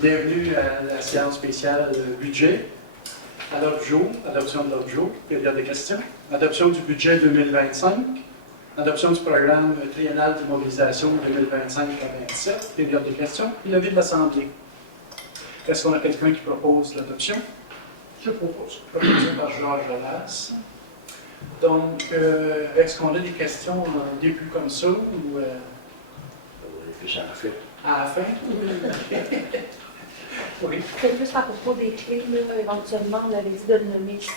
Bienvenue à la séance spéciale budget. À l'ordre du jour, adoption de l'ordre du jour, période de questions. Adoption du budget 2025. Adoption du programme triennal de mobilisation 2025-2027, période de questions. Et levée de l'Assemblée. Est-ce qu'on a quelqu'un qui propose l'adoption? Je propose. Proposé par Georges Lalas. Donc, est-ce qu'on a des questions en début comme ça ou à la fin? À la fin? Oui. C'est plus à propos des clés, là, éventuellement, on avait dit de le nommer ici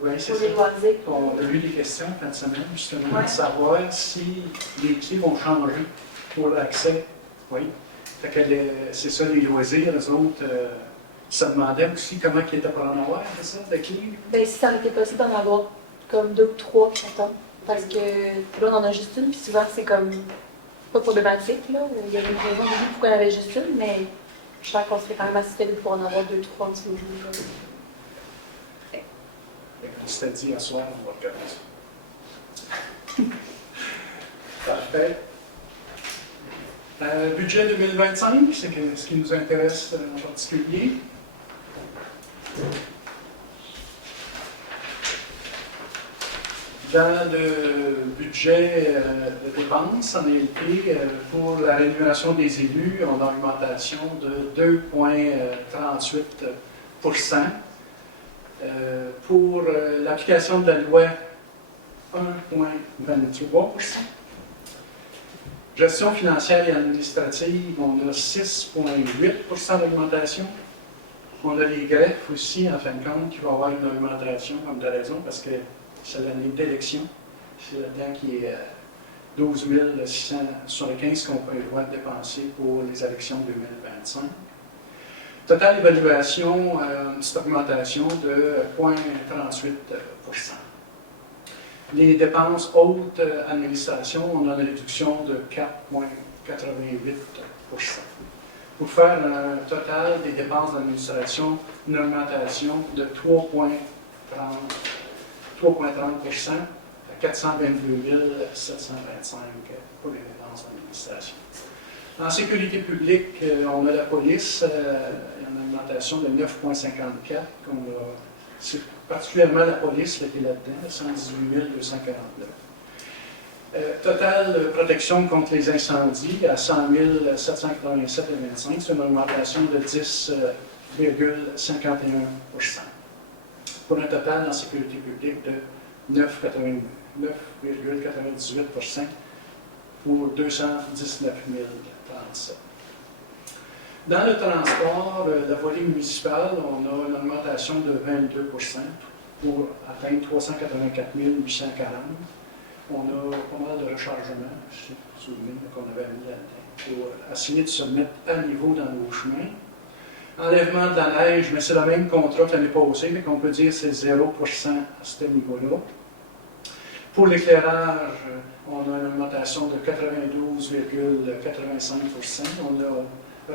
Oui, c'est pour ça. les loisirs. On a eu des questions en fin de semaine, justement, Ouais. de savoir si les clés vont changer pour l'accès. Oui. Fait que c'est ça, les loisirs, les autres se demandaient aussi comment ils étaient pour en avoir, c'est ça, de clés? Ben, si ça aurait été possible d'en avoir comme 2 ou 3, mettons. Parce que là, on en a juste une, puis souvent, c'est comme pas problématique, là. Il y avait une raison au début pourquoi il y en avait juste une, mais je pense qu'on serait quand même assez solide pour en avoir 2 ou 3 en dessous. On s'était dit hier soir, on va recommencer. Parfait. Budget 2025, c'est ce qui nous intéresse en particulier. Dans le budget de dépenses, en réalité, pour la rémunération des élus, on a une augmentation de 2,38%. Pour l'application de la loi, 1,23%. Gestion financière et administrative, on a 6,8% d'augmentation. On a les greffes aussi, en fin de compte, qui vont avoir une augmentation, comme de raison, parce que c'est l'année d'élection. C'est là-dedans qui est 12 675 qu'on prévoit de dépenser pour les élections 2025. Total évaluation, une petite augmentation de 0,38%. Les dépenses haute administration, on a une réduction de 4,88%. Pour faire un total des dépenses d'administration, une augmentation de 3,30% à 422 725 pour les dépenses d'administration. En sécurité publique, on a la police, une augmentation de 9,54. C'est particulièrement la police qui est là-dedans, 118 249. Total protection contre les incendies à 100 787,25. C'est une augmentation de 10,51%. Pour un total en sécurité publique de 9,98% pour 219 037. Dans le transport, la volée municipale, on a une augmentation de 22% pour atteindre 384 840. On a pas mal de rechargements, je vous souviens qu'on avait mis là-dedans, pour essayer de se mettre à niveau dans nos chemins. Enlèvement de la neige, mais c'est le même contrat que l'année passée, mais qu'on peut dire que c'est 0% à ce niveau-là. Pour l'éclairage, on a une augmentation de 92,85%. On a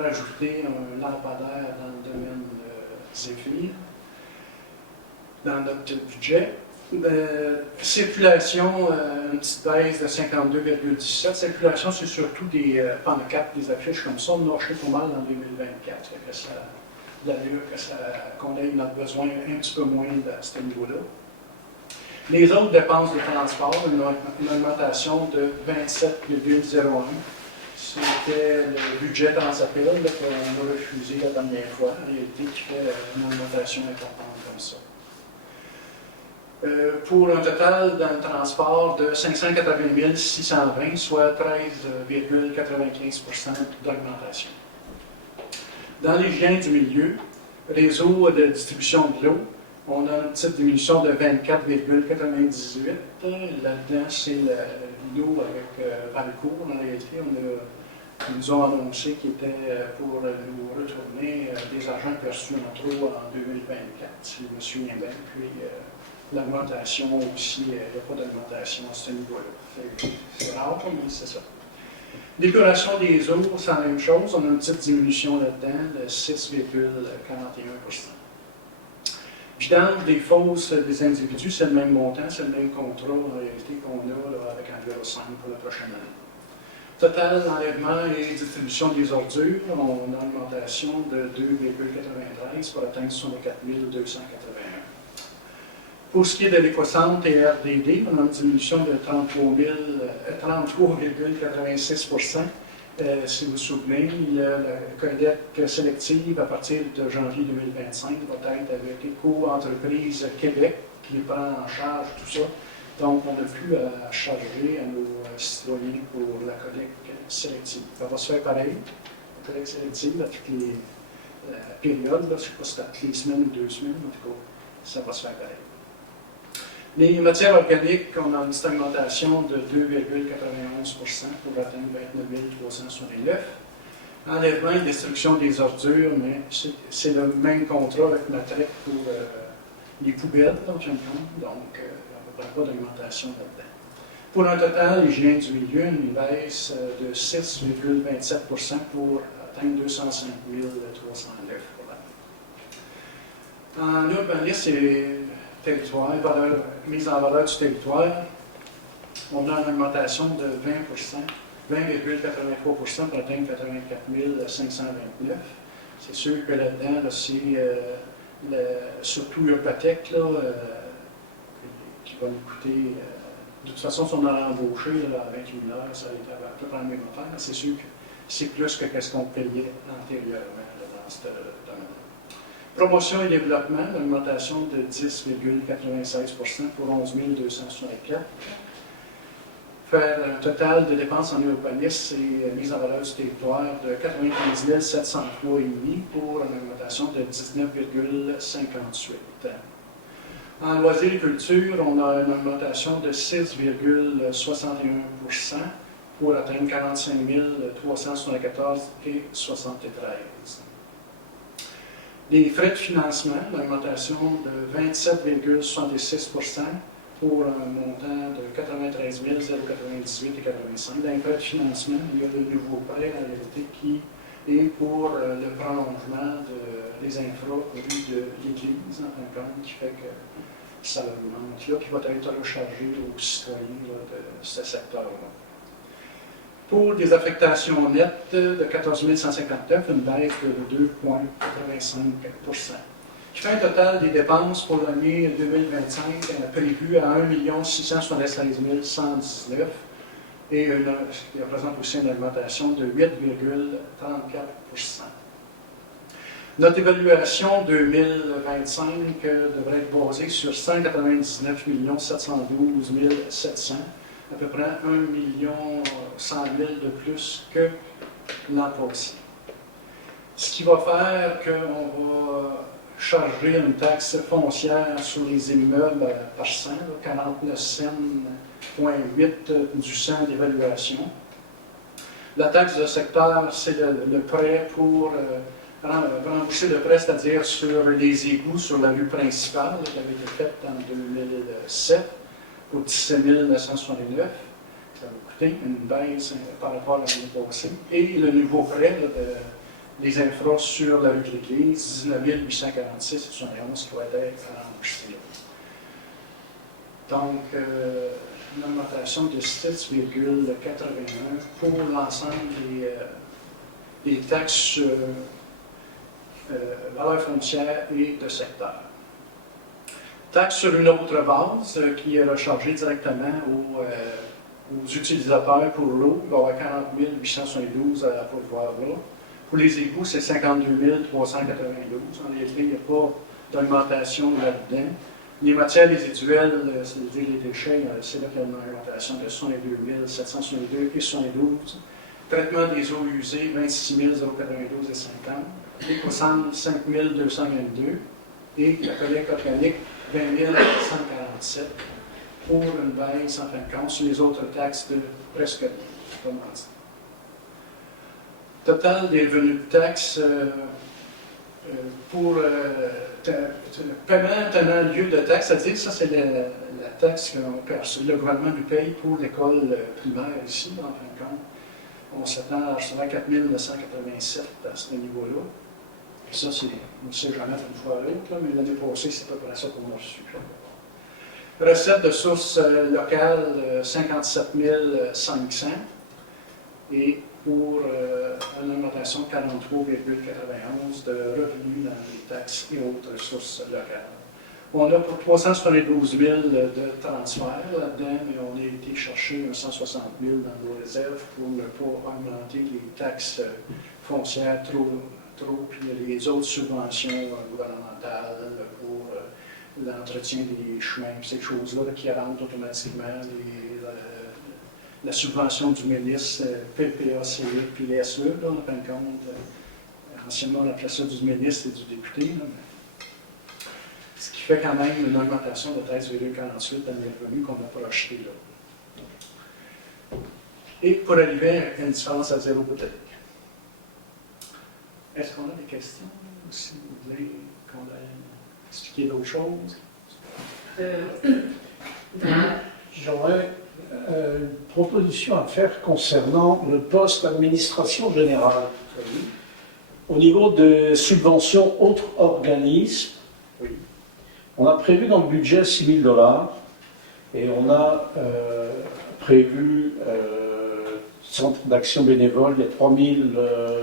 rajouté un lampadaire dans le domaine Zéphyr, dans notre budget. Circulation, une petite baisse de 52,17. Circulation, c'est surtout des pancartes, des affiches comme ça. On a acheté pas mal en 2024. Que ça, l'allure qu'on ait notre besoin un petit peu moins à ce niveau-là. Les autres dépenses de transport, une augmentation de 27,01. C'était le budget Transapel qu'on a refusé la dernière fois, en réalité, qui fait une augmentation importante comme ça. Pour un total dans le transport de 580 620, soit 13,95% d'augmentation. Dans les liens du milieu, réseau de distribution de l'eau, on a une petite diminution de 24,98. Là-dedans, c'est l'eau avec Valcourt. En réalité, ils nous ont annoncé qu'ils étaient pour nous retourner des argents perçus en trop en 2024, si je me souviens bien. Puis, l'augmentation aussi, il n'y a pas d'augmentation à ce niveau-là. C'est rare, mais c'est ça. L'épuration des eaux, c'est la même chose. On a une petite diminution là-dedans de 6,41%. Vidange des fosses des individus, c'est le même montant, c'est le même contrat en réalité qu'on a là, avec Environ 5 pour la prochaine année. Total enlèvement et distribution des ordures, on a une augmentation de 2,93 pour atteindre 64 281. Pour ce qui est de l'éco-centre et RDD, on a une diminution de 33,86 si vous vous souvenez, la collecte sélective à partir de janvier 2025 va être avec Éco-entreprise Québec qui prend en charge tout ça. Donc, on n'a plus à charger à nos citoyens pour la collecte sélective. Ça va se faire pareil, la collecte sélective à toutes les périodes, je ne sais pas si c'est à toutes les semaines ou 2 semaines, en tout cas, ça va se faire pareil. Les matières organiques, on a une stagnation de 2,91 pour atteindre 29 369. Enlèvement et destruction des ordures, mais c'est le même contrat avec Matrec pour les poubelles, en fin de compte, donc il n'y a pas d'augmentation là-dedans. Pour un total, hygiène du milieu, une baisse de 6,27 pour atteindre 205 309 pour l'année. En urbanisme, c'est territoire, mise en valeur du territoire, on a une augmentation de 20,83 pour atteindre 84 529. C'est sûr que là-dedans, là, c'est surtout Urbatec qui va nous coûter. De toute façon, si on a embauché là, à 21 heures, ça va être à peu près la même affaire. C'est sûr que c'est plus que ce qu'on payait antérieurement là, dans ce domaine. Promotion et développement, une augmentation de 10,96 pour 11 264. Faire un total de dépenses en urbanisme et mise en valeur du territoire de 95 703,5 pour une augmentation de 19,58. En loisirs et culture, on a une augmentation de 6,61 pour atteindre 45 374,73. Les frais de financement, une augmentation de 27,66 pour un montant de 93 098,85. Dans les frais de financement, il y a le nouveau prêt en réalité qui est pour le prolongement des infras rue de l'Église, en fin de compte, qui fait que ça augmente, là, qui va être rechargé aux citoyens là, de ce secteur-là. Pour des affectations nettes de 14 159, une baisse de 2,85 qui fait un total des dépenses pour l'année 2025 prévues à 1 676 119 et qui représente aussi une augmentation de 8,34 Notre évaluation 2025 devrait être basée sur 199 712 700, à peu près 1 100 000 de plus que l'an passé. Ce qui va faire qu'on va charger une taxe foncière sur les immeubles par cent, 49 cents,8 du cent d'évaluation. La taxe de secteur, c'est le prêt pour rembourser le prêt, c'est-à-dire sur les égouts sur la rue principale, qui avait été faite en 2007 pour 17 969. Ça va coûter une baisse par rapport à l'année passée. Et le nouveau prêt des infras sur la rue de l'Église, 19 846,71 qui va être remboursé. Donc, une augmentation de 6,81 pour l'ensemble des taxes valeurs foncières et de secteur. Taxe sur une autre base qui est rechargée directement aux utilisateurs pour l'eau. Il va y avoir 40 872 à pourvoir là. Pour les égouts, c'est 52 392. En réalité, il n'y a pas d'augmentation là-dedans. Les matières résiduelles, c'est-à-dire les déchets, c'est là qu'il y a une augmentation de 62 762 et 72. Traitement des eaux usées, 26 092 et 50. L'éco-centre, 5 222. Et la collecte organique, 20 147. Pour une baisse, en fin de compte, sur les autres taxes de presque rien, comme on dit. Total des revenus de taxes pour paiement tenant lieu de taxe, c'est-à-dire ça c'est la taxe que le gouvernement nous paye pour l'école primaire ici, en fin de compte. On s'attend à recevoir 4 987 à ce niveau-là. Et ça, on ne sait jamais d'une fois à l'autre, mais l'année passée, c'est à peu près ça qu'on a reçu. Recettes de sources locales, 57 500. et pour une augmentation de 43,91 de revenus dans les taxes et autres ressources locales. On a pour 372 000 de transferts là-dedans, mais on a été chercher 160 000 dans nos réserves pour ne pas augmenter les taxes foncières trop, puis les autres subventions gouvernementales pour l'entretien des chemins, ces choses-là qui rentrent automatiquement, la subvention du ministre, PPA, CE, puis les SE, là, en fin de compte, anciennement on appelait ça du ministre et du député, là, mais ce qui fait quand même une augmentation de 13,48 dans les revenus qu'on a projetés là. Et pour arriver à une différence à zéro bouteille. Est-ce qu'on a des questions? Ou si vous voulez qu'on ait expliqué d'autres choses? J'aurais une proposition à faire concernant le poste administration générale. Au niveau des subventions autres organismes, Oui. on a prévu dans le budget 6 000 $ et on a prévu centre d'action bénévole, il y a 3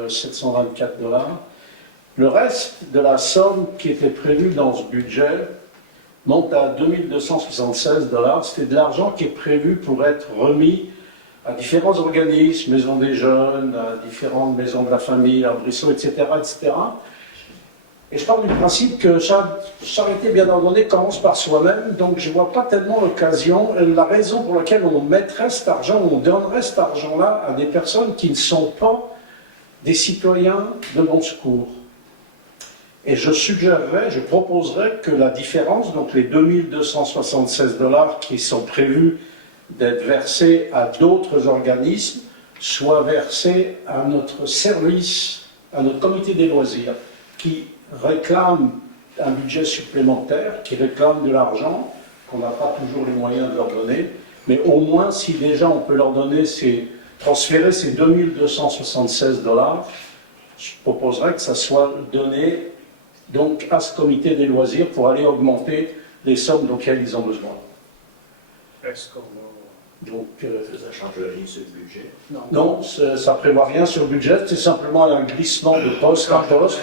724 $. Le reste de la somme qui était prévue dans ce budget monte à 2 276 $. C'était de l'argent qui est prévu pour être remis à différents organismes, maisons des jeunes, à différentes maisons de la famille, arbrisseaux, etc., etc. Et je pars du principe que charité bien ordonnée commence par soi-même, donc je ne vois pas tellement l'occasion, la raison pour laquelle on mettrait cet argent, on donnerait cet argent-là à des personnes qui ne sont pas des citoyens de bon secours. Et je suggérerais, je proposerais que la différence, donc les 2 276 $ qui sont prévus d'être versés à d'autres organismes, soient versés à notre service, à notre comité des loisirs, qui réclame un budget supplémentaire, qui réclame de l'argent, qu'on n'a pas toujours les moyens de leur donner, mais au moins si déjà on peut leur donner transférer ces 2 276 $, je proposerais que ça soit donné donc à ce comité des loisirs pour aller augmenter les sommes auxquelles ils ont besoin. Est-ce qu'on a... Donc, Ça ne change rien sur le budget. non, ça ne prévoit rien sur le budget, c'est simplement un glissement de poste en poste,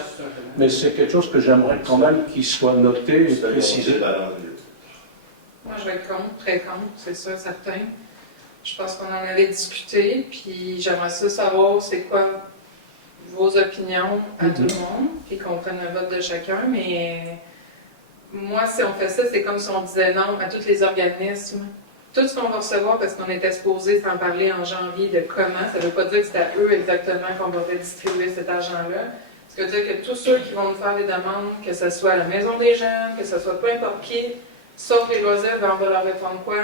mais c'est quelque chose que j'aimerais quand même qu'il soit noté et précisé. Moi, je vais être contre, très contre, c'est sûr, certain. Je pense qu'on en avait discuté, puis j'aimerais ça savoir c'est quoi vos opinions à tout le monde, puis qu'on prenne un vote de chacun, mais moi, si on fait ça, c'est comme si on disait non à tous les organismes. Tout ce qu'on va recevoir, parce qu'on était supposé s'en parler en janvier de comment, ça ne veut pas dire que c'est à eux exactement qu'on va redistribuer cet argent-là. Ça veut dire que tous ceux qui vont nous faire des demandes, que ce soit la maison des jeunes, que ce soit peu importe qui, sauf les loisirs, ben on va leur répondre quoi?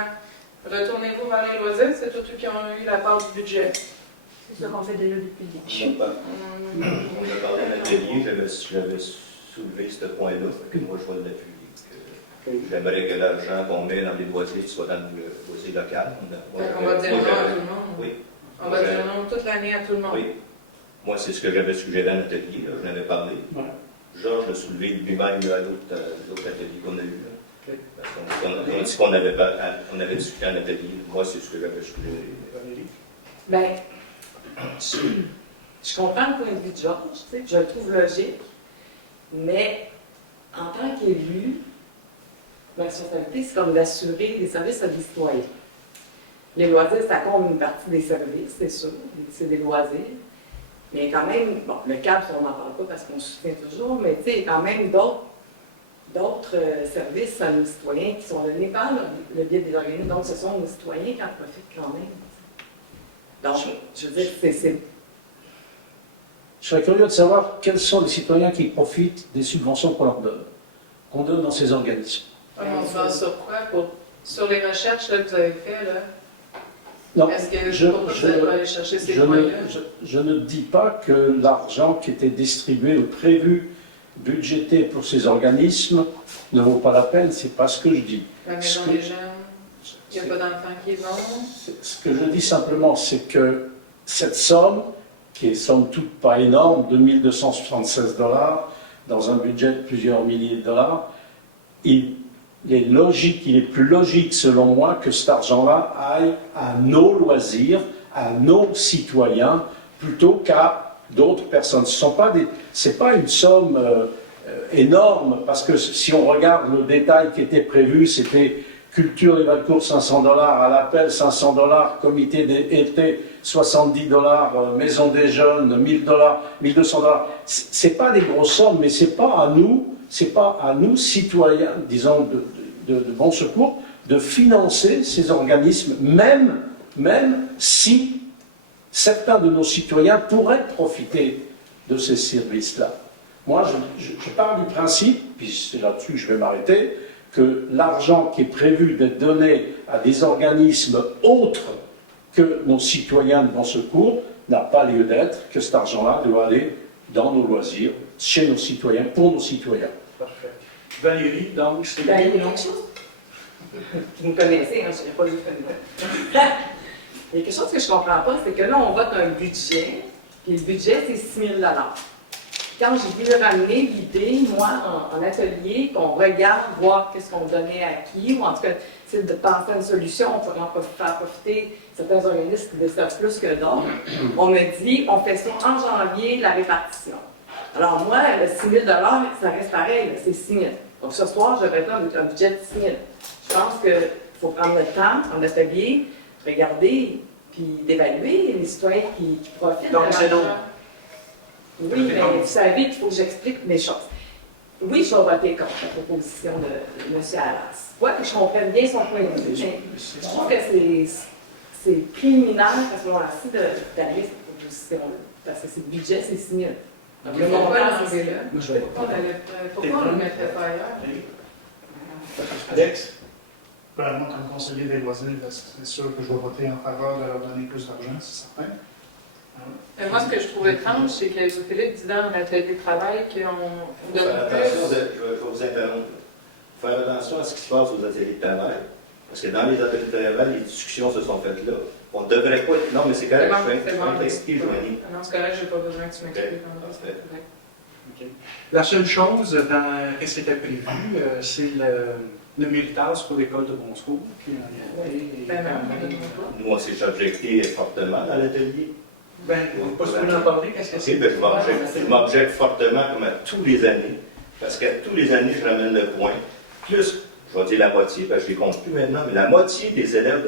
Retournez-vous vers les loisirs, c'est tous eux qui ont eu la part du budget. C'est ça qu'on fait déjà depuis le début. On a parlé à l'atelier, j'avais soulevé ce point-là, que moi je vais l'appuyer. J'aimerais que l'argent qu'on met dans les loisirs soit dans le loisir local. On va dire non à tout le monde. Oui. On va dire non toute l'année à tout le monde. Oui. Moi, c'est ce que j'avais suggéré à l'atelier, je n'avais parlé. Ouais. Georges l'a soulevé lui-même à l'autre atelier qu'on a eu. Parce qu'on a dit qu'on avait discuté en atelier. Moi, c'est ce que j'avais suggéré. Bien, je comprends le point de vue de Georges, tu sais, je le trouve logique, mais en tant qu'élu, ma responsabilité, c'est comme d'assurer des services à des citoyens. Les loisirs, ça compte une partie des services, c'est sûr, c'est des loisirs. Mais quand même, bon, le CAP, on n'en parle pas parce qu'on se soutient toujours, mais tu sais, il y a quand même d'autres services à nos citoyens qui sont donnés par le biais des organismes. Donc, ce sont nos citoyens qui en profitent quand même. Donc, je veux dire, c'est... Je serais curieux de savoir quels sont les citoyens qui profitent des subventions qu'on donne dans ces organismes. On se base sur quoi? Sur les recherches là, que vous avez faites, là? Non, Est-ce que pourquoi vous n'allez pas aller chercher ces je points-là? je ne dis pas que l'argent qui était distribué ou prévu, budgété pour ces organismes ne vaut pas la peine, c'est pas ce que je dis. La maison des jeunes, il n'y a pas d'enfants qui y vont. Ce que je dis simplement, c'est que cette somme, qui est somme toute pas énorme, 2 276 $, dans un budget de plusieurs milliers de dollars, il est plus logique selon moi que cet argent-là aille à nos loisirs, à nos citoyens plutôt qu'à d'autres personnes. C'est pas une somme énorme, parce que si on regarde le détail qui était prévu, c'était culture et Valcourt $500, à l'appel $500, comité d'été $70, maison des jeunes $1000, $1200. C'est pas des grosses sommes, mais c'est pas à nous citoyens, disons de bon secours, de financer ces organismes, même si certains de nos citoyens pourraient profiter de ces services-là. Moi, je pars du principe, puis c'est là-dessus que je vais m'arrêter, que l'argent qui est prévu d'être donné à des organismes autres que nos citoyens de bon secours n'a pas lieu d'être, que cet argent-là doit aller dans nos loisirs, chez nos citoyens, pour nos citoyens. Parfait. Valérie, donc, c'est Ben, il y a bien, quelque chose. Vous me connaissez, hein, je n'ai pas lu le Il y a quelque chose que je ne comprends pas, c'est que là, on vote un budget, puis le budget, c'est 6 000 Quand j'ai voulu ramener l'idée, moi, en atelier, qu'on regarde, voir qu'est-ce qu'on donnait à qui, ou en tout cas, c'est de penser à une solution, on pourrait en faire profiter certains organismes qui desservent plus que d'autres. On me dit, on fait ça en janvier, la répartition. Alors moi, le 6 000 ça reste pareil, c'est 6 000. Donc ce soir, je réponds avec un budget de 6 000. Je pense qu'il faut prendre le temps, en atelier, regarder, puis d'évaluer les citoyens qui profitent. Donc, de c'est non. l'argent. Oui, mais vous savez qu'il faut que j'explique mes choses. Oui, je vais voter contre la proposition de M. Arras. Oui, je comprends bien son point de vue, mais je trouve que c'est préliminaire à ce moment-ci d'aller cette proposition-là. Parce que c'est le budget, c'est 6 000. Donc, le Pourquoi montant, l'enlever là? Je vais Pourquoi on ne le mettrait pas ailleurs? Alex? Moi, comme conseiller des loisirs, c'est sûr que je vais voter en faveur de leur donner plus d'argent, c'est certain. Mais moi, ce que je trouve étrange, c'est que Philippe dit dans l'atelier de travail qu'on donne Attention, plus. je vais vous interrompre. Faire attention à ce qui se passe aux ateliers de travail. Parce que dans les ateliers de travail, les discussions se sont faites là. On ne devrait pas être. Non, mais c'est correct, je vais t'expliquer, Joanie. Non, c'est correct, je n'ai pas besoin que tu m'expliques. Parfait. OK. La seule chose dans ce qui était prévu, c'est le méritage pour l'école de bon secours. Puis, Ben non, Nous, on s'est objecté fortement dans l'atelier. ben, vous pas supposé en parler, qu'est-ce que c'est? Ok, ben, je m'objecte fortement, comme à tous les années, parce qu'à tous les années, je ramène le point. Plus, je vais dire la moitié, parce que je ne les compte plus maintenant, mais la moitié des élèves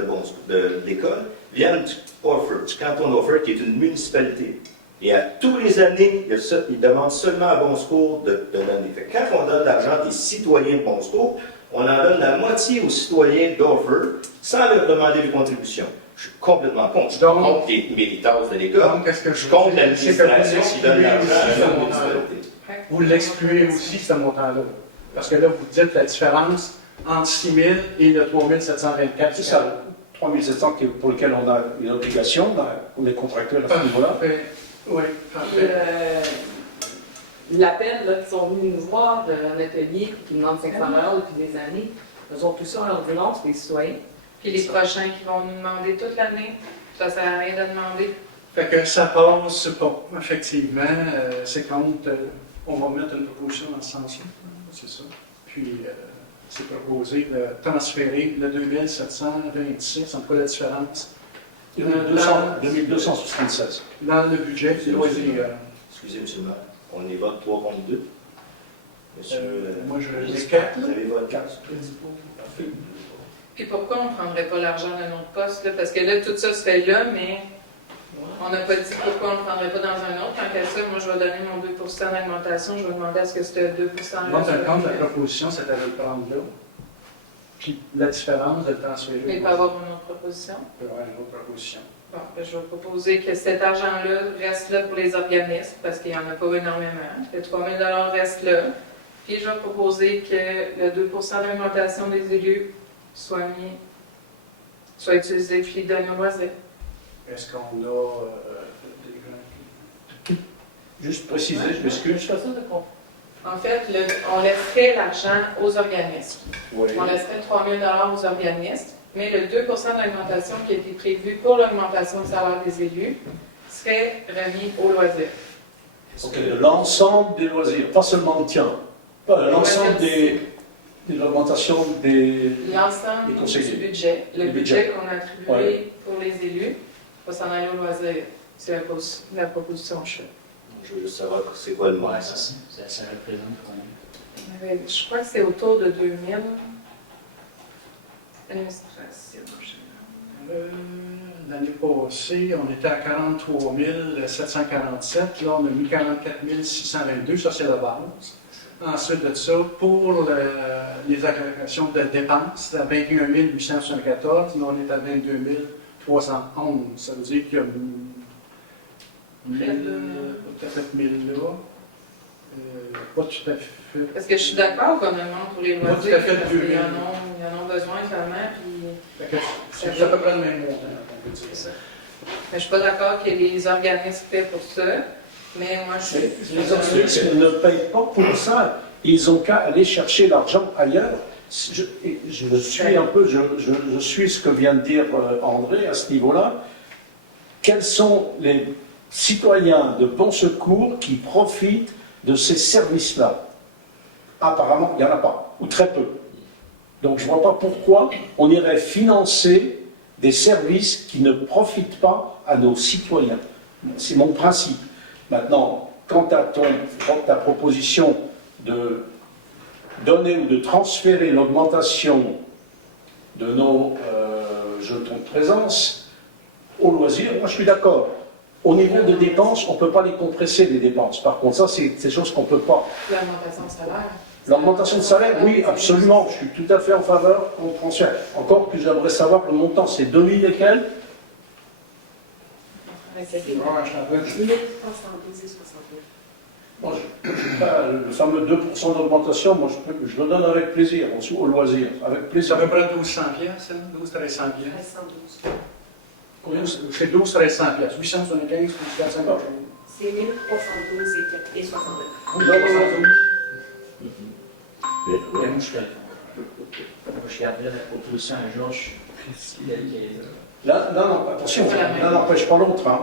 de l'école viennent du Orford, du canton d'Orford, qui est une municipalité. Et à tous les années, ils demandent seulement à Bon Secours de donner. Fait que quand on donne l'argent des citoyens de Bon Secours, on en donne la moitié aux citoyens d'Orford sans leur demander de contribution. Je suis complètement contre. Je suis contre les méritats de l'école. Donc, qu'est-ce que Je suis contre l'administration qui donne l'argent à la municipalité. Vous l'excluez aussi, ce montant-là. Parce que là, vous dites la différence entre 6 000 et le 3 724. C'est ça, 3 700 pour lequel on a une obligation, on est contractuel à ce niveau-là. Parfait. Oui, Puis, parfait. l'appel, là, qui sont venus nous voir d'un atelier, puis qui demandent 500 depuis des années, eux autres, tout ça, on leur dit non, c'est des citoyens. Puis les prochains qui vont nous demander toute l'année, ça ne sert à rien de demander. Fait que ça passe pas. Effectivement, c'est contre. On va mettre une proposition dans ce sens-là. C'est ça. Puis, c'est proposé de transférer le 2726, en quoi la différence? 2276. Dans le budget du loisir. Excusez, M. le maire, on y vote 3 contre 2. Monsieur, Moi, je les 4. vous avez voté 4. Parfait. Puis pourquoi on ne prendrait pas l'argent de notre poste? Là? Parce que là, tout ça se fait là, mais on n'a pas dit pourquoi on ne le prendrait pas dans un autre. Tant qu'à ça, moi, je vais donner mon 2 d'augmentation. Je vais demander à ce que ce 2 Dans un compte, la proposition, c'était de le prendre là. Puis la différence de le transférer. Mais il peut y avoir une autre proposition. Il peut y avoir une autre proposition. Bon, ben, je vais proposer que cet argent-là reste là pour les organismes, parce qu'il n'y en a pas énormément. Le 3 000 reste là. Puis je vais proposer que le 2 d'augmentation des élus soit utilisé puis donné au loisir. Est-ce qu'on a des gens Juste préciser, je Je m'excuse. suis pas sûre de comprendre. En fait, on laisserait l'argent aux organismes. Oui. On laisserait 3 000 aux organismes, mais le 2 d'augmentation qui a été prévu pour l'augmentation du salaire des élus serait remis au loisir. Ok, de l'ensemble des loisirs, pas seulement le tien. Pas l'ensemble de l'augmentation des. L'ensemble Les conseillers. du budget, le Le budget budget. qu'on a attribué Ouais. pour les élus, va s'en aller au loisir. C'est la proposition que je fais. Je veux juste savoir c'est quoi le Ouais, montant. ça représente combien? Je crois que c'est autour de 2000. Administration générale. L'année passée, on était à 43 747. Là, on a mis 44 622. Ça, c'est la base. Ensuite de ça, pour les allocations de dépenses, à 21 874. Là, on est à 22 311. Ça veut dire qu'il y a peut-être 1000 là. Pas tout à fait. Parce que je suis d'accord qu'on demande pour les Pas loisirs, tout à fait parce 2000. qu'ils en ont besoin clairement, puis Fait que c'est à peu près le même montant, on peut dire c'est ça. ça. Mais je suis pas d'accord que les organismes paient pour ça, mais moi je suis... Les organismes ne payent pas pour ça. Ils ont qu'à aller chercher l'argent ailleurs. Je suis un peu, je suis ce que vient de dire André à ce niveau-là. Quels sont les citoyens de bon secours qui profitent de ces services-là? Apparemment, il n'y en a pas, ou très peu. Donc je ne vois pas pourquoi on irait financer des services qui ne profitent pas à nos citoyens. C'est mon principe. Maintenant, quant à ta proposition de donner ou de transférer l'augmentation de nos jetons de présence au loisir, moi je suis d'accord. Au niveau des dépenses, on ne peut pas les compresser, les dépenses. Par contre, ça, c'est des choses qu'on ne peut pas. L'augmentation de salaire. L'augmentation de salaire, oui, absolument. Je suis tout à fait en faveur qu'on transfère. Encore que j'aimerais savoir le montant, c'est 2000 et quelques. Ouais, je suis en train de- 1312 et 69. Bon, le fameux 2% d'augmentation, moi je le donne avec plaisir, au loisir, avec C'est plaisir. à peu près 1200 pièces, 12 1300 pièces. 1312. Combien c'est 12 1300 pièces. 875 plus 450. C'est 1312 et 69. Non, non, non. Ouais, moi, je suis d'accord. Moi, je garderais la proposition à Georges. Il est là. Non, attention, l'un n'empêche pas l'autre. Hein.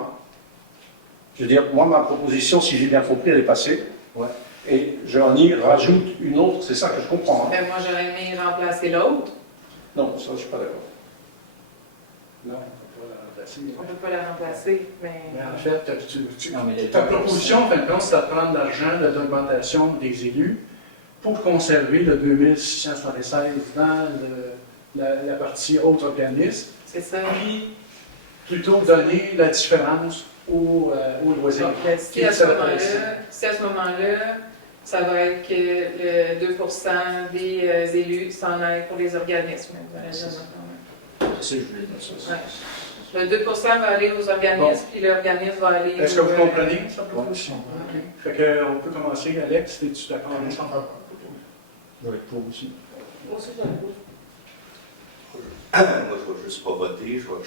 Je veux dire, moi, ma proposition, si j'ai bien compris, elle est passée. Ouais. Et j'en y rajoute une autre, c'est ça que je comprends. Hein. Ben, moi j'aurais aimé remplacer l'autre. Non, ça, je ne suis pas d'accord. Non, on peut pas la remplacer. On ne peut pas la remplacer, mais... Mais en fait, Non, mais les ta 2%. proposition, en fin de compte, c'est de prendre l'argent de l'augmentation des élus pour conserver le 2676 dans la partie autres organismes, C'est ça. puis plutôt donner la différence aux loisirs. Donc, si à ce moment-là, ça va être que le 2% des élus s'en aillent pour les organismes. C'est ça que je voulais dire ça. Ouais. Le 2% va aller aux organismes, puis l'organisme va aller... Est-ce que vous au- comprenez sa proposition? Ok. Fait qu'on peut commencer. Alex, es-tu d'accord avec ça? Oui, pour aussi. Moi aussi, j'en ai beaucoup. Moi, je ne vais juste pas voter, je vois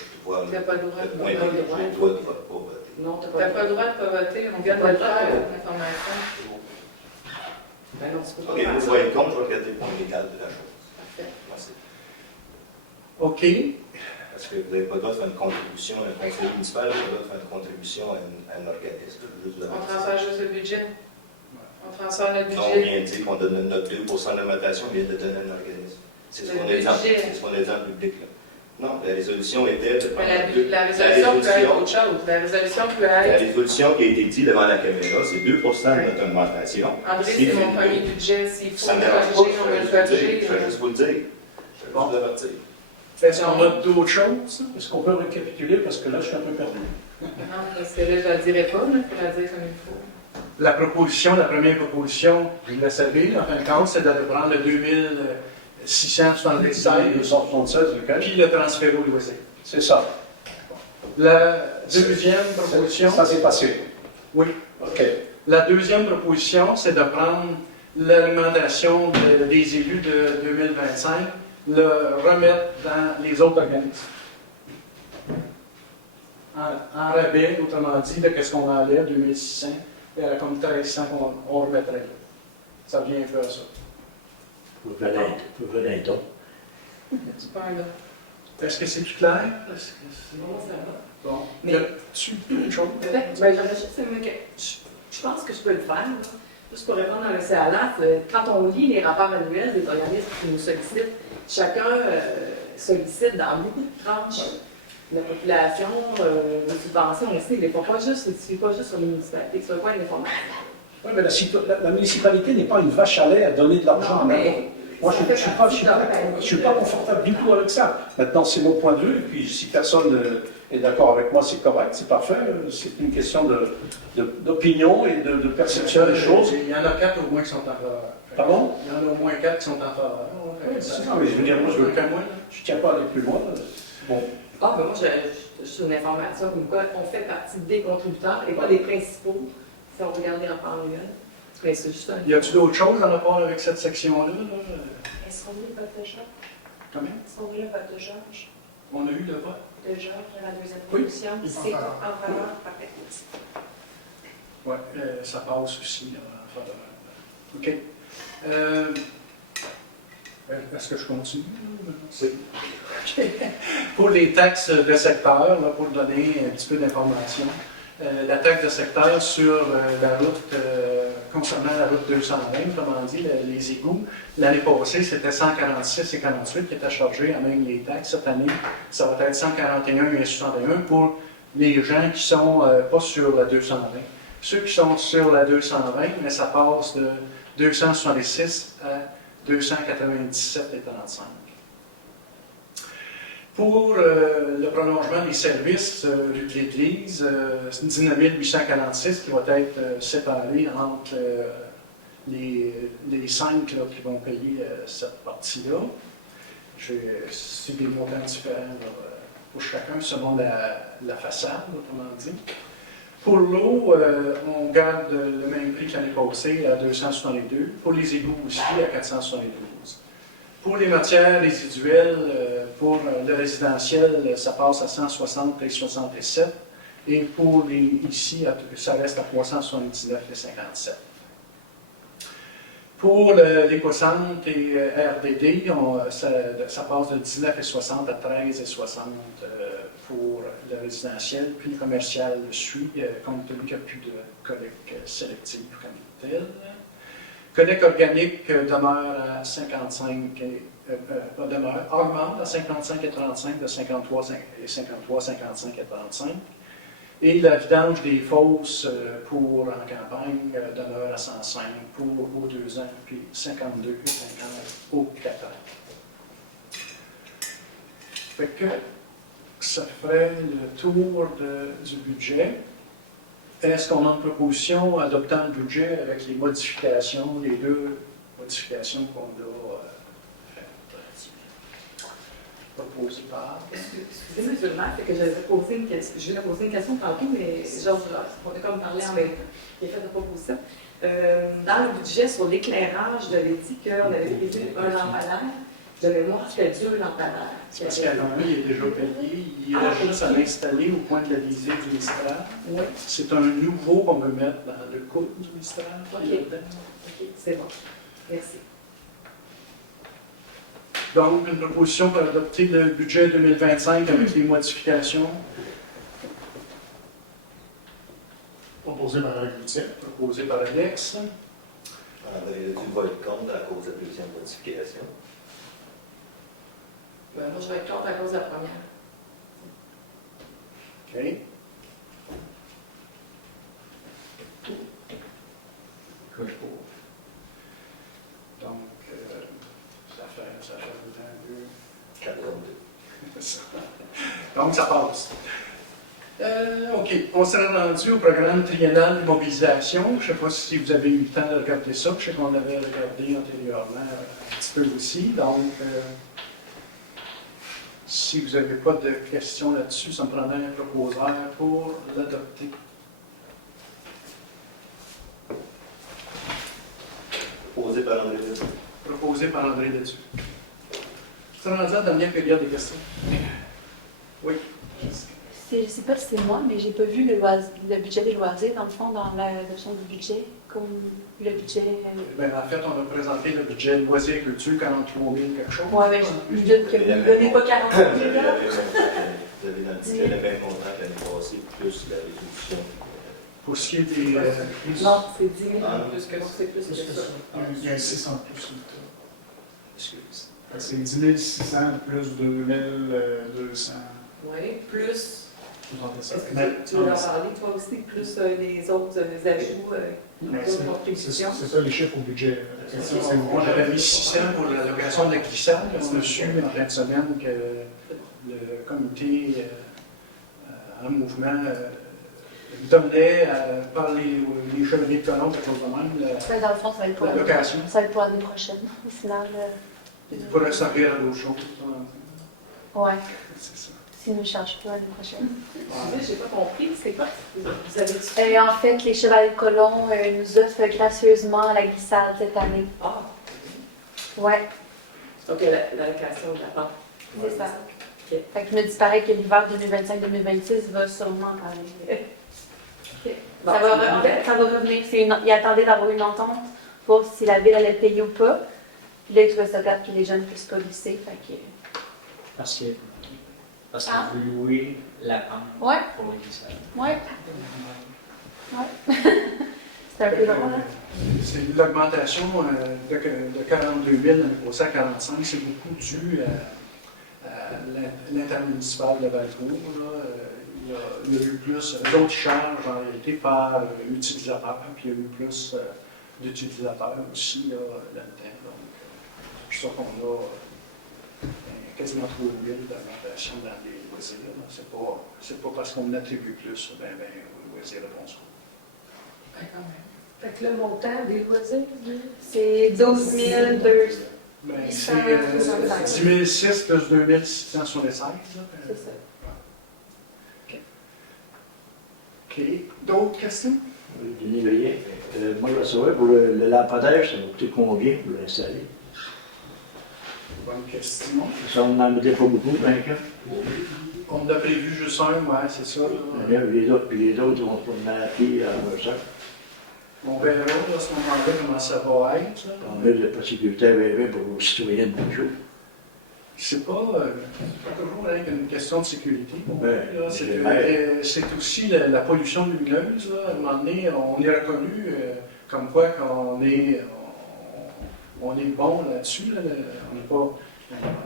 Tu n'as pas le droit de le point de voter. vue, j'ai le droit de pas voter. Non, t'as Tu pas n'as pas le droit de ne pas voter. On vient de le faire, l'information. Ben non, c'est pas Ok, grave. vous voyez compte, je vais regarder le point légal de la chose. Parfait. Merci. OK. Parce que vous n'avez pas le droit de faire une contribution à un conseil municipal, vous n'avez pas le droit de faire une contribution à un organisme. Juste de- On transfère juste le budget. On transfère le On budget. vient de dire qu'on donne notre 2% d'augmentation, on vient de donner à un organisme. C'est ce Le qu'on a dit en budget. c'est ce qu'on a dit en public. Là. Non, la résolution était de Mais prendre deux- la résolution peut être autre chose. La résolution peut la être... résolution qui a été dite devant la caméra, c'est 2% de notre augmentation. André, Si c'est mon vous- premier budget. S'il faut Ça le ne dérange pas, corriger, on va le je vais corriger. juste vous le dire. Je vais juste vous avertir. Est-ce qu'on a d'autres choses? Est-ce qu'on peut récapituler parce que là, je suis un peu perdu. Non, parce que là, je ne le dirai pas. Il faut la dire comme il faut. La première proposition, vous la savez, en fin de compte, c'est de prendre le 2676 276, lequel? puis le transférer au loisir. C'est ça. La deuxième proposition, Ça, c'est passé. oui. OK. La deuxième proposition, c'est de prendre l'augmentation des élus de 2025, le remettre dans les autres organismes. En rabais, autrement dit, de ce qu'on enlève, 2600, et à comme 1300 qu'on remettrait. Ça vient faire ça. Venez donc. C'est pas un don. Est-ce que c'est plus clair? Est-ce que c'est- Non, ça va. Bon. Mais- Y a-tu autre chose? Peut-être, ben, j'aurais juste aimé que. Je pense que je peux le faire, là. Juste pour répondre à M. Allat, quand on lit les rapports annuels des organismes qui nous sollicitent, chacun sollicite dans beaucoup de tranches la population, les subventions aussi, il ne faut pas juste, c'est pas juste sur les municipalités, c'est pas une information. Oui, mais la municipalité n'est pas une vache à lait à donner de l'argent. Non, mais Moi, je ne suis pas confortable du tout avec ça. Maintenant, c'est mon point de vue, et puis si personne est d'accord avec moi, c'est correct, c'est parfait. C'est une question d'opinion et de perception des choses. Il y en a 4 au moins qui sont en faveur. Pardon? Il y en a au moins 4 qui sont en faveur. C'est ça, mais je veux dire, moi, je ne tiens pas à aller plus loin. Bon. Ah, ben moi, j'ai une information comme quoi on fait partie des contributeurs et pas des principaux, si on regarde les rapports annuels. Mais c'est juste un... Y a-t-il d'autres choses en rapport avec cette section-là? Est-ce qu'on a le vote de Georges? Comment? Est-ce qu'on a le vote de Georges? On a eu le vote. De Georges, de la deuxième Oui. position. C'est en faveur. Parfait. Oui, ça passe aussi en faveur. OK. Est-ce que je continue? Oui. OK. Pour les taxes de secteur, là, pour donner un petit peu d'informations, la taxe de secteur sur la route, concernant la route 220, autrement dit, les égouts, l'année passée, c'était 146 et 48 qui étaient chargés à même les taxes. Cette année, ça va être 141 et 61 pour les gens qui sont pas sur la 220. Ceux qui sont sur la 220, mais ça passe de 266 à 297 et 35. Pour le prolongement des services rue de l'Église, c'est 19 846 qui va être séparé entre les 5 là, qui vont payer cette partie-là. C'est des montants différents là, pour chacun selon la façade, autrement dit. Pour l'eau, on garde le même prix que l'année passée à 262. Pour les égouts aussi à 472. Pour les matières résiduelles, pour le résidentiel, ça passe à 160 et 67. Et pour ici, ça reste à 379 et 57. Pour l'éco-centre et RDD, ça passe de 19 et 60 à 13 et 60 pour le résidentiel, puis le commercial suit, compte tenu qu'il n'y a plus de collecte sélective comme telle. Collecte organique demeure à 55, augmente à 55 et 35, de 53 et 53, 55 et 35. Et la vidange des fosses pour en campagne demeure à 105 aux 2 ans, puis 52 et 50 aux 4 ans. Fait que ça ferait le tour du budget. Est-ce qu'on a une proposition adoptant le budget avec les modifications, les 2 modifications qu'on a faites? Proposées par... Excusez-moi, monsieur le maire, c'est que j'avais posé une question. Je voulais poser une question tantôt, mais Georges, on a comme parlé en même temps. Il a fait la proposition. Dans le budget sur l'éclairage, j'avais dit qu'on avait prévu un lampadaire. De mémoire, c'était 2 lampadaires. Parce qu'il y en a un, il est déjà payé. Il reste juste à l'installer au coin de la visée du Mistral. Oui. C'est un nouveau qu'on veut mettre dans le coude du Mistral. OK, c'est bon. Merci. Donc, une proposition pour adopter le budget 2025 avec les modifications Proposé par Alex Boutier. proposées par Alex. André, tu vas être contre à cause de la deuxième modification. Ben, moi, je vais être contre à cause de la première. OK. Donc, ça fait un peu... 42. Donc, ça passe. OK. On s'est rendu au programme triennal d'immobilisation. Je ne sais pas si vous avez eu le temps de regarder ça. Je sais qu'on l'avait regardé antérieurement un petit peu aussi. Donc, si vous n'avez pas de questions là-dessus, ça me prendrait un proposeur pour l'adopter. Proposé par André Leduc. Proposé par André Leduc. C'est rendu à la dernière période des questions. Oui. Je ne sais pas si c'est moi, mais j'ai pas vu le budget des loisirs, dans le fond, dans la notion du budget, comme le budget... Bien, en fait, on a présenté le budget loisirs et culture, 43 000 quelque chose. Oui, mais je me doute que vous ne donnez pas 40 000 Vous avez dans le budget le même montant que l'année passée, plus la réduction. Pour ce qui est des... Non, c'est 10 000 plus que ça. C'est plus que ça. Il y a 600 plus. Excuse. C'est 10 600 plus 2 200. Oui, plus. Vous entendez ça? Est-ce que Mais- tu veux leur parler, toi aussi, plus les autres ajouts, mais d'autres c'est contributions? c'est ça les chiffres au budget. On avait mis 600 pour la location de glissade. On a su en fin de semaine que le comité en mouvement donnait par les chevaliers de colombe, quelque chose de même, Ben, dans le fond, ça va être pour la location. ça va être pour l'année prochaine. Au final, Il pourrait servir à d'autres choses. ouais, C'est ça. s'ils ne changent pas l'année prochaine. J'ai pas compris, c'est quoi? Vous avez En fait, les Chevaliers de Colomb nous offrent gracieusement la glissade cette année. Ah, Ouais, ok, la location de la vente. c'est ça. Ok. Fait que je me dis pareil que l'hiver 2025-2026 va sûrement arriver. Ok. Ça va, en fait, ça va revenir. Il attendait d'avoir une entente pour si la ville allait payer ou pas. Puis là, il trouvait ça grave que les jeunes ne puissent pas glisser. Fait que... Parce que Ah. vous louez la pente Ouais, pour les glissades. ouais. Ouais. C'est un peu drôle, hein? C'est l'augmentation de 42 000 l'année passée à 45 c'est beaucoup dû à l'intermunicipal de Valcourt. Là. Il y a eu plus d'autres charges en réalité par utilisateur, puis il y a eu plus d'utilisateurs aussi là-dedans. Donc, je suis sûr qu'on a quasiment 3 000 d'augmentation dans les loisirs. C'est pas parce qu'on attribue plus aux loisirs de Bonsoir. Ben, quand même. Fait que le montant des loisirs, C'est 12 200. Ben, Ça, c'est 10 006 plus 2 676. Là. C'est ça. OK. D'autres questions? Denis Veillet. Moi, je veux savoir, pour le lampadaire, ça va coûter combien pour l'installer? Bonne question. Ça, on n'en mettait pas beaucoup, 20 ans. On a prévu juste un, ouais, c'est ça. Là. Les autres vont se promener à pied à leur sac. On verra là, à ce moment-là comment ça va être. Là. On met de la sécurité pour les citoyens de Bouchot. C'est pas toujours hein, une question de sécurité. Ouais, Là. C'est aussi la pollution lumineuse. Là. À un moment donné, on est reconnu comme quoi qu'on est, on est bon là-dessus. Là. On n'est pas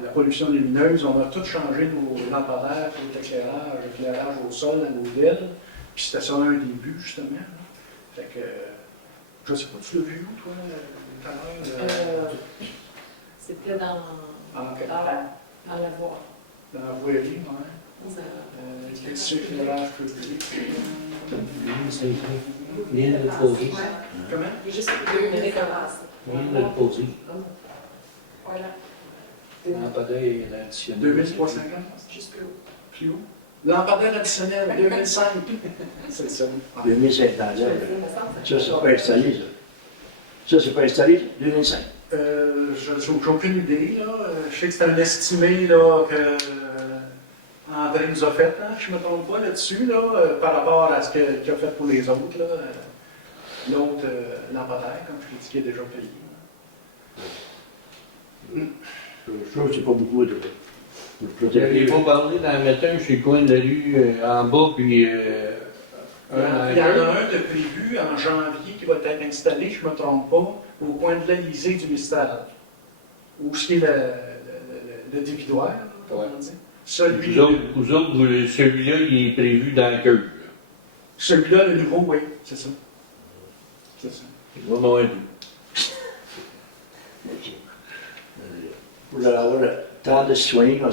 la pollution lumineuse. On a tout changé nos lampadaires, tout l'éclairage au sol, la nouvelle. Puis c'était ça un début, justement. Là. Fait que, je sais pas, tu l'as vu où, toi, tout à l'heure? c'était dans la voie. Dans la voirie, oui. L'électricité, éclairage public. Vient de le poser. Comment? Il y a juste 2 minutes avance. Vient de le poser. Voilà. Lampadaire et l'additionnel. 2350? Juste plus haut. Plus haut. Lampadaire additionnel, 2005. C'est ça. 2500 Ça, c'est pas installé, ça. Ça, c'est pas installé, 2005. J'ai aucune idée. Là. Je sais que c'est un estimé là, que André nous a fait, hein, je ne me trompe pas là-dessus, là, par rapport à ce qu'il a fait pour les autres. Là. L'autre lampadaire, comme je l'ai dit, qui est déjà payé. Je trouve que c'est pas beaucoup de Vous n'avez pas parlé d'en mettre un sur le coin de la rue en bas, puis un Il y en en a un de prévu en janvier qui va être installé, je ne me trompe pas, au coin de l'Élysée du Mistral, où ce qui est le dévidoir, là, comme on dit. Vous autres, celui-là, il est prévu dans le cœur. Celui-là, le nouveau, oui, c'est ça. C'est ça. Moi, non, Pour avoir tant de citoyens qui ont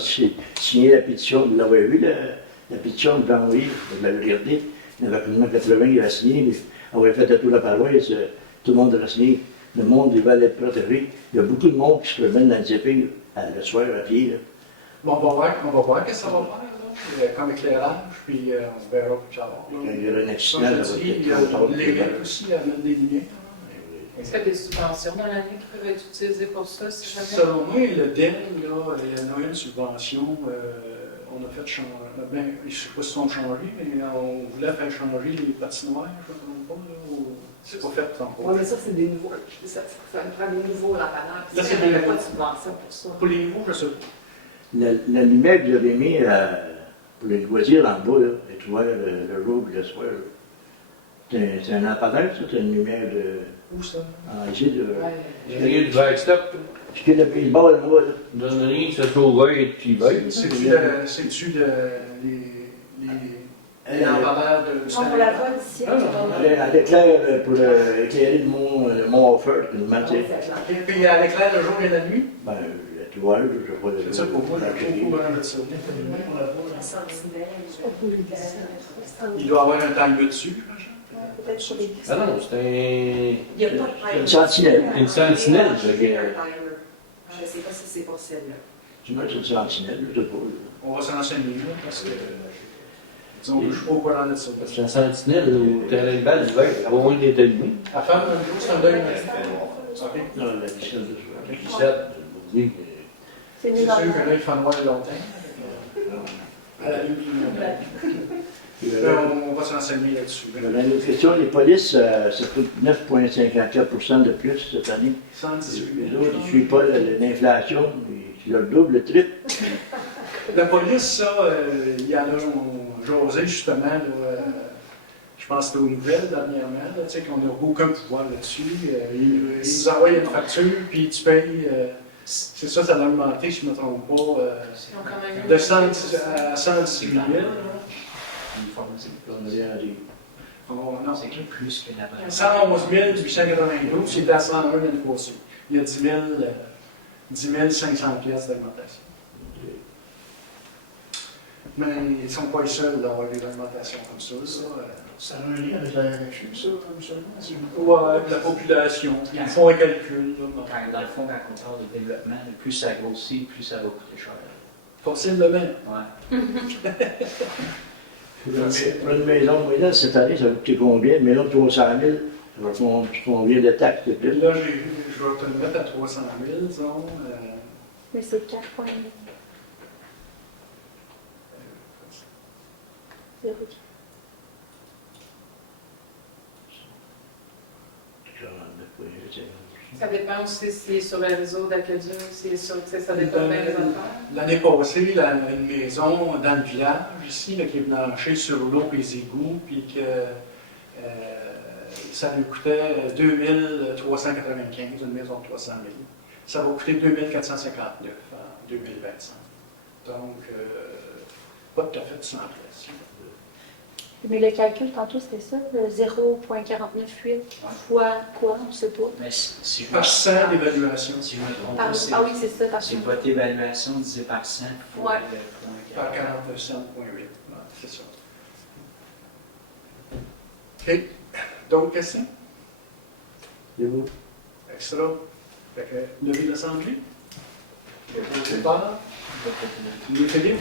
signé la pétition, vous l'avez vu, la pétition de Jean-Louis, vous l'avez regardé, il y en avait quasiment 80 qui avaient signé, mais on avait fait à toute la paroisse, tout le monde a signé, le monde il va être protégé. Il y a beaucoup de monde qui se promène dans le zipping le soir à pied. Là. Bon, on va voir ce que ça va faire, là, comme éclairage, puis on verra plus tard. Quand il y aura un accident, Comme ça je va dis, il y a être les règles aussi à mettre des lumières. Est-ce qu'il y a des subventions dans l'année qui peuvent être utilisées pour ça, si jamais? Selon moi, le DEL, là, il y en a une subvention. On a fait changer. Ben, je ne sais pas si on a changé, mais on voulait faire changer les patinoires, je ne me trompe pas. Là, c'est pas fait encore. Oui, mais ça, c'est des nouveaux. Ça prend des nouveaux lampadaires. Là, c'est Il n'y a des pas de nouveaux. subvention pour ça. Pour les nouveaux, je sais pas. La lumière que vous avez mis pour les loisirs en bas, là, est ouverte le jour et le soir. Là. C'est un lampadaire, ça? C'est une lumière de... Où ça? Ah, ici, de... Il y a du backstop, Ce qu'il y a depuis le bord de moi, là. donne rien que ça soit ouvert et puis vert. C'est-tu les lampadaires de On la voit ici. Ah, Elle éclaire pour éclairer le mont Offert, le matin. Et puis à l'éclair le jour et la nuit? Ben, tu vois, je sais pas. C'est ça pour moi, je suis au courant de ça. Il doit avoir un timer dessus, Peut-être sur les Ah non, c'est Il n'y a pas de timer. Une sentinelle. une sentinelle. Je sais pas si c'est pour celle-là. Tu vois, c'est une sentinelle, je sais pas. On va s'en enseigner, là, parce que disons que je suis pas au courant de ça. C'est la sentinelle au terrain de balle d'hiver. Elle va moins d'être allumée. À faire un jour, c'est un deuil. OK. Non, la mission de soir. Puis ça, je vous dis, C'est C'est mieux dans sûr le que là, il fait noir longtemps. À la nuit. Là, on va s'enseigner là-dessus. La nutrition, les polices, ça coûte 9,54% de plus cette année. 118 Les 000. autres, ils ne suivent pas l'inflation, ils le double, le triple. La police, ça, il y en a, on jasait justement, là, je pense que c'était aux nouvelles dernièrement, là, tu sais, qu'on n'a aucun pouvoir là-dessus. Ils nous envoient une facture, puis tu payes, c'est ça, ça a augmenté, si je ne me trompe pas, Ils ont quand même eu de 100 à 118 000. Oh, non, C'est plus que la 111 892, c'était à 101 l'année passée. Il y a 10 500 pièces d'augmentation. Mais ils ne sont pas les seuls d'avoir des augmentations comme ça. Ça a un lien avec la RFU, ça, absolument. Ouais, la population. Ils font un calcul. Là. Dans le fond, quand on parle de développement, plus ça grossit, plus ça va coûter cher. Possiblement. Ouais. Pour une maison moyenne, cette année, ça va coûter combien? Une maison de 300 000, ça va coûter combien de taxes de plus? Là, je vais te le mettre à 300 000, disons. Mais c'est 4 points. 0. Ça dépend aussi si c'est sur le réseau d'Acadie, si c'est sur, tu sais, ça dépend bien des affaires. L'année passée, une maison dans le village, ici, là, qui est blanchie sur l'eau et les égouts, puis que ça nous coûtait 2 395, une maison de 300 000. Ça va coûter 2 459 en 2025. Donc, pas tout à fait sans place. Mais le calcul, tantôt, c'était ça, le 0,498 fois quoi, on ne sait pas. Mais si je Par 100 d'évaluation. si je me trompe Par- pas, c'est ah oui, c'est ça, par c'est contre. votre évaluation divisé par 100 fois Ouais. le point. Par 49,8. C'est ça. OK. D'autres questions? C'est vous? Extra. Fait que, lever l'Assemblée. Dépôt de départ. Louis Philippe.